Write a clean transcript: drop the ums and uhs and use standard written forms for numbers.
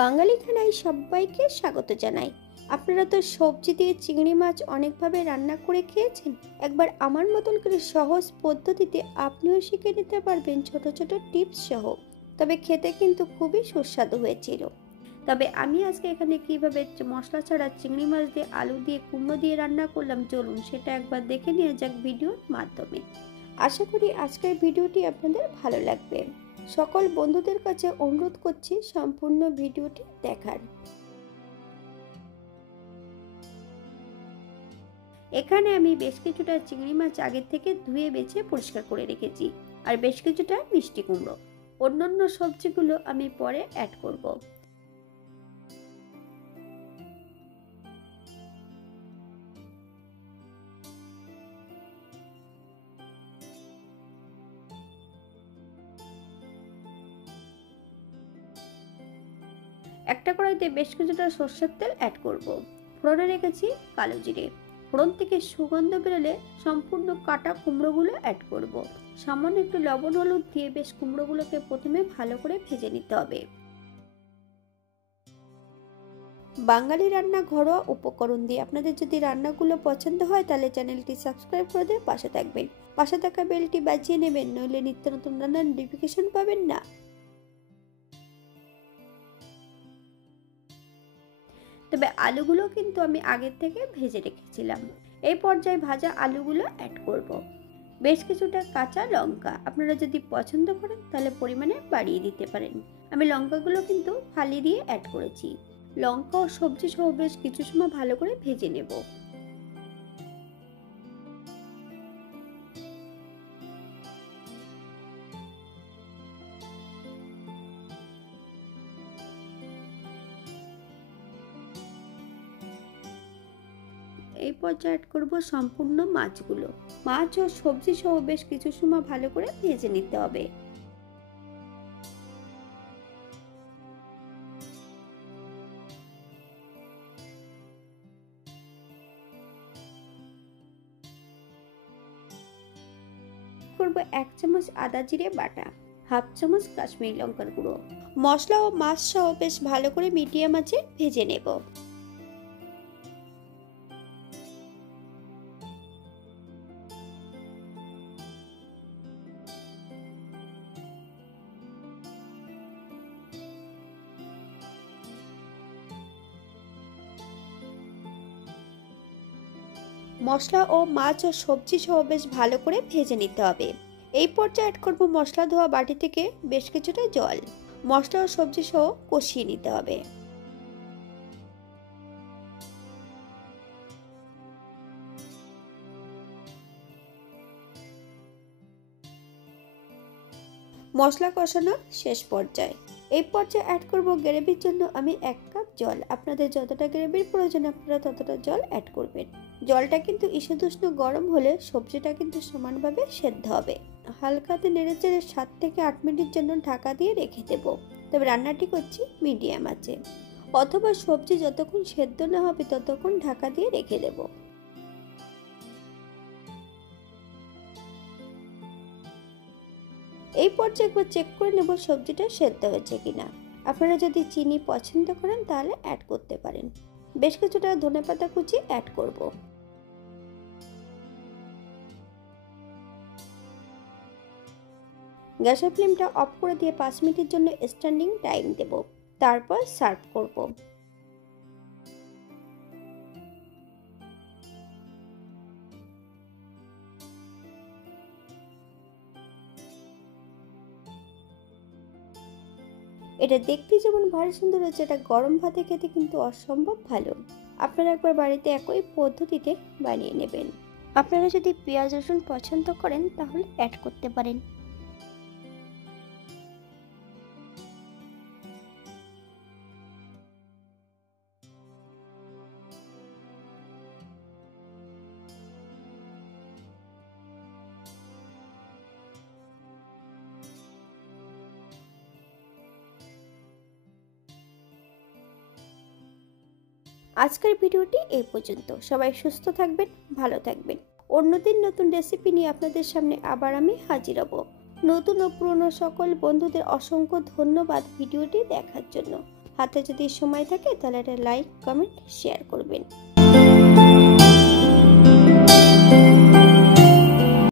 বাঙালি খানায় সবাইকে স্বাগত জানাই। আপনারা তো সবজি দিয়ে চিংড়ি মাছ অনেকভাবে রান্না করে খেয়েছেন। একবার আমার মতন করে সহজ পদ্ধতিতে আপনিও শিখে নিতে পারবেন ছোট ছোট টিপস সহ। তবে খেতে কিন্তু খুবই সুস্বাদু হয়েছিল। তবে আমি আজকে এখানে কিভাবে মশলা ছাড়া চিংড়ি মাছ দিয়ে আলু দিয়ে কুমড়ো দিয়ে রান্না করলাম, চলুন সেটা একবার দেখে নেওয়া যাক ভিডিওর মাধ্যমে। আশা করি আজকের ভিডিওটি আপনাদের ভালো লাগবে। সকল বন্ধুদের কাছে অনুরোধ করছি সম্পূর্ণ ভিডিওটি দেখার। এখানে আমি বেশ কিছুটা চিংড়ি মাছ আগে থেকে ধুয়ে বেছে পরিষ্কার করে রেখেছি, আর বেশ কিছুটা মিষ্টি কুমড়ো। অন্যান্য সবজিগুলো আমি পরে অ্যাড করব। একটা কড়াইতে বেশ কিছুটা সরষের তেল অ্যাড করব। ফোড়নে রেখেছি কালো জিরে। ফোড়ন থেকে সুগন্ধ বেরোলে সম্পূর্ণ কাটা কুমড়োগুলো অ্যাড করব। সামান্য একটু লবণ হলুদ দিয়ে বেশ কুমড়োগুলোকে প্রথমে ভালো করে ভেজে নিতে হবে। বাঙালি রান্না ঘরোয়া উপকরণ দিয়ে আপনাদের যদি রান্নাগুলো পছন্দ হয় তাহলে চ্যানেলটি সাবস্ক্রাইব করে দিয়ে পাশে থাকবেন। পাশে থাকা বেলটি বাজিয়ে নেবেন, নইলে নিত্য নতুন রান্নার নোটিফিকেশন পাবেন না। তবে আলুগুলো কিন্তু আমি আগের থেকে ভেজে রেখেছিলাম। এই পর্যায়ে ভাজা আলুগুলো অ্যাড করব। বেশ কিছুটা কাঁচা লঙ্কা, আপনারা যদি পছন্দ করেন তাহলে পরিমাণে বাড়িয়ে দিতে পারেন। আমি লঙ্কাগুলো কিন্তু ফালি দিয়ে অ্যাড করেছি। লঙ্কা ও সবজি সহ বেশ কিছু সময় ভালো করে ভেজে নেব। এই পর্যায়ে অ্যাড করব সম্পূর্ণ মাছগুলো। মাছ ও সবজি সহ বেশ কিছু সময় ভালো করে ভেজে নিতে হবে। করব 1 চামচ আদা জিরে বাটা, হাফ চামচ কাশ্মীরি লঙ্কার গুঁড়ো। মশলা ও মাছ সহ বেশ ভালো করে মিডিয়াম আঁচে ভেজে নেব। মশলা ও মাছ ও সবজি সহ বেশ ভালো করে ভেজে নিতে হবে। এই পর্যায়ে অ্যাড করব মশলা ধোয়া বাটি থেকে বেশ কিছুটা জল। মশলা ও সবজি সহ কষিয়ে নিতে হবে। মশলা কষানো শেষ পর্যায়ে এই পর্যায়ে অ্যাড করব গ্রেভির জন্য আমি 1 কাপ জল। আপনাদের যতটা গ্রেভির প্রয়োজন আপনারা ততটা জল অ্যাড করবেন। জলটা কিন্তু ঈষদুষ্ণ গরম হলে সবজিটা কিন্তু সমানভাবে সেদ্ধ হবে। হালকাতে নেড়েচেড়ে 7 থেকে 8 মিনিটের জন্য ঢাকা দিয়ে রেখে দেব। তবে রান্নাটি করছি মিডিয়াম আঁচে, অথবা সবজি যতক্ষণ সেদ্ধ না হবে ততক্ষণ ঢাকা দিয়ে রেখে দেব। এই পর্যায়ে একবার চেক করে নেব সবজিটা সেদ্ধ হয়েছে কিনা। আপনারা যদি চিনি পছন্দ করেন তাহলে অ্যাড করতে পারেন। বেশ কিছুটা ধনেপাতা কুচি অ্যাড করব। গ্যাসের ফ্লেমটা অফ করে দিয়ে 5 মিনিটের জন্য স্ট্যান্ডিং টাইম দেব। তারপর সার্ভ করব। এটা দেখতে যেমন ভারী সুন্দর হয়েছে, এটা গরম ভাতে খেতে কিন্তু অসম্ভব ভালো। আপনারা একবার বাড়িতে একই পদ্ধতিতে বানিয়ে নেবেন। আপনারা যদি পেঁয়াজ রসুন পছন্দ করেন তাহলে অ্যাড করতে পারেন। আজকের ভিডিওটি এই পর্যন্ত। সবাই সুস্থ থাকবেন, ভালো থাকবেন। অন্যদিন নতুন রেসিপি নিয়ে আপনাদের সামনে আবার আমি হাজির হব। নতুন ও পুরনো সকল বন্ধুদের অসংখ্য ধন্যবাদ ভিডিওটি দেখার জন্য। হাতে যদি সময় থাকে তাহলে একটা লাইক, কমেন্ট, শেয়ার করবেন।